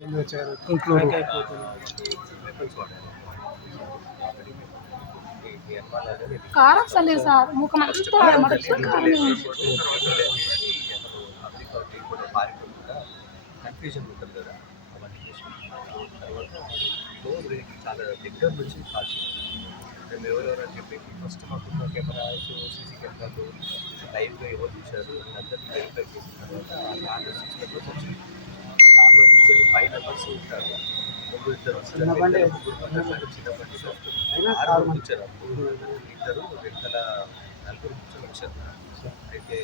గుంటూరు కారం అసలు సార్ ముఖం అంతా మొత్తం కారమే ఉంది. కన్ఫ్యూజన్ ఉంటుంది కదా, అవన్నీ తర్వాత చాలా దగ్గర నుంచి కాల్ మేము ఎవరెవరని చెప్పి ఫస్ట్ మాకున్న కెమెరాస్ సీసీ కెమెరాలు లైవ్గా ఎవరు చూశారు అందరినీ వెరిఫై చేసిన తర్వాత ఆ కార్లో 6 మెంబర్స్ వచ్చింది. ఆ కార్లో కూర్చొని 5 మెంబర్స్ ఉంటారు. ముగ్గురు ఇద్దరు చిన్న బండి ఆరుగురు కూర్చారు. ఇద్దరు వెనకాల నలుగురు కూర్చొని వచ్చారు. అయితే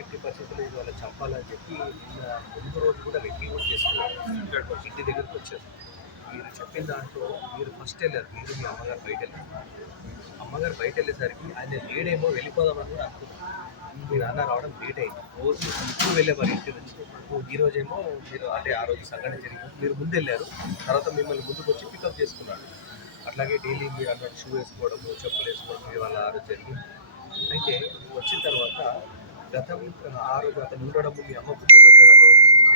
ఎట్టి పరిస్థితుల్లో ఇది వాళ్ళని చంపాలని చెప్పి నిన్న ముందు రోజు కూడా వెక్కి కూడా చేసుకున్నారు. ఇంటి దగ్గరికి వచ్చారు. మీరు చెప్పిన దాంట్లో మీరు ఫస్ట్ వెళ్ళారు, మీరు మీ అమ్మగారు బయట వెళ్ళారు. అమ్మగారు బయట వెళ్ళేసరికి ఆయన లేడేమో వెళ్ళిపోదామని కూడా అనుకున్నారు. మీ నాన్న రావడం లేట్ అయింది. రోజు ఇప్పుడు వెళ్ళేవారు ఇంటి నుంచి. ఈ రోజేమో మీరు అంటే ఆ రోజు సంఘటన జరిగింది, మీరు ముందు వెళ్ళారు, తర్వాత మిమ్మల్ని ముందుకు వచ్చి పికప్ చేసుకున్నాడు. అట్లాగే డైలీ మీరు అన్నట్టు షూ వేసుకోవడము, చెప్పులు వేసుకోవడం మీ వాళ్ళ ఆ రోజు జరిగింది. అయితే వచ్చిన తర్వాత గతం ఆ రోజు అతను ఉండడము, మీ అమ్మ గుర్తుపెట్టడము,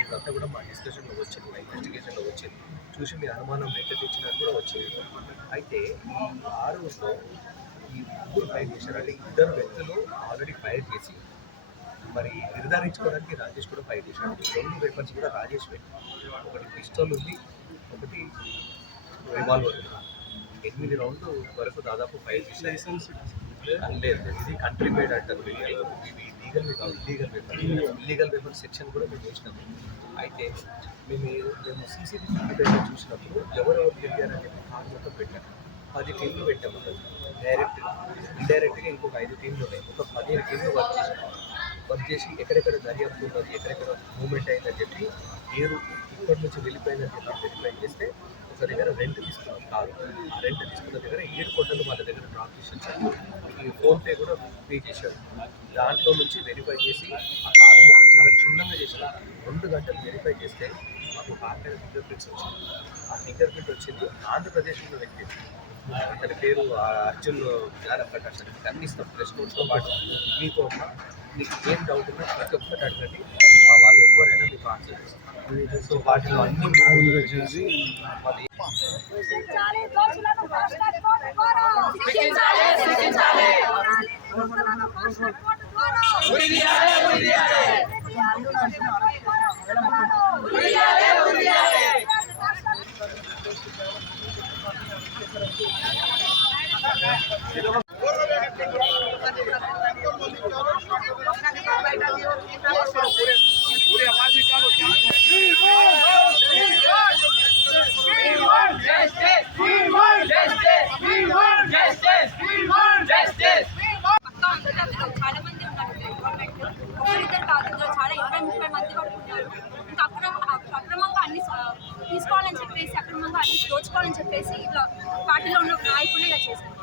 ఇదంతా కూడా మా డిస్కషన్లో వచ్చింది, మా ఇన్వెస్టిగేషన్లో వచ్చింది. చూసి మీ అనుమానం రేకెత్తించినట్టు కూడా వచ్చింది. అయితే ఈ ఆరుగురిలో ఈ ముగ్గురు ఫైర్ చేశారు. అంటే ఇద్దరు వ్యక్తులు ఆల్రెడీ ఫైర్ చేసి మరి నిర్ధారించుకోవడానికి రాజేష్ కూడా ఫైర్ చేశాడు. 2 వెపన్స్ కూడా రాజేష్ పెట్టారు. ఒకటి పిస్టల్ ఉంది, ఒకటి రివాల్వర్ ఉంది. 8 రౌండ్లు వరకు దాదాపు ఫైర్ చేశారు. లేదు, ఇది కంట్రీ మేడ్ అంటారు. ఇవి లీగల్ కాదు, ఇల్లీగల్ వెపన్ సెక్షన్ కూడా మేము వేసినాము. అయితే మేము సీసీటీవీ ఫుటేజ్ చూసినప్పుడు ఎవరెవరు తెలియాలని చెప్పి కార్ మొత్తం పెట్టాము. 10 టీంలు పెట్టాము. డైరెక్ట్ ఇండైరెక్ట్గా ఇంకొక 5 టీంలు ఉన్నాయి. ఒక 15 టీంలు వర్క్ చేసి ఎక్కడెక్కడ దర్యాప్తు ఉన్నది, ఎక్కడెక్కడ మూవ్మెంట్ అయిందని చెప్పి మీరు ఇక్కడి నుంచి వెళ్ళిపోయిందని చెప్పి వెరిఫై చేస్తే ఒక దగ్గర రెంట్ తీసుకున్నాం కారు. ఆ రెంట్ తీసుకున్న దగ్గర 7 కోట్లను వాళ్ళ దగ్గర డ్రాప్ చేశారు. ఈ ఫోన్పే కూడా పే చేశారు. దాంట్లో నుంచి వెరిఫై చేసి ఆ కారు మొత్తం చాలా క్షుణ్ణంగా చేశారు. 2 గంటలు వెరిఫై చేస్తే మాకు కార్ మీద ఫింగర్ ప్రింట్స్ వచ్చింది. ఆ ఫింగర్ ప్రింట్ వచ్చింది ఆంధ్రప్రదేశ్లో వ్యక్తి. అతని పేరు అర్జున్ జ్ఞాన ప్రకాష్ అని మీకు అన్ని ఇస్తాం. ప్రెస్ నోట్స్తో పాటు మీకు మీకు ఏం డౌట్ ఉన్నా ప్రతి ఒక్కటి అడగండి, మా వాళ్ళు ఎవరైనా మీకు ఆన్సర్ చేస్తారు. సో వాటిలో అన్ని చేసి చాలా మంది ఉన్నారు. ఒకరిద్దరు కాదు, చాలా 20-30 మంది వరకు ఉన్నారు. ఇంకా అక్రమంగా అన్ని తీసుకోవాలని చెప్పేసి, అక్రమంగా అన్ని దోచుకోవాలని చెప్పేసి ఇట్లా పార్టీలో ఉన్న నాయకులే ఇలా చేశారు.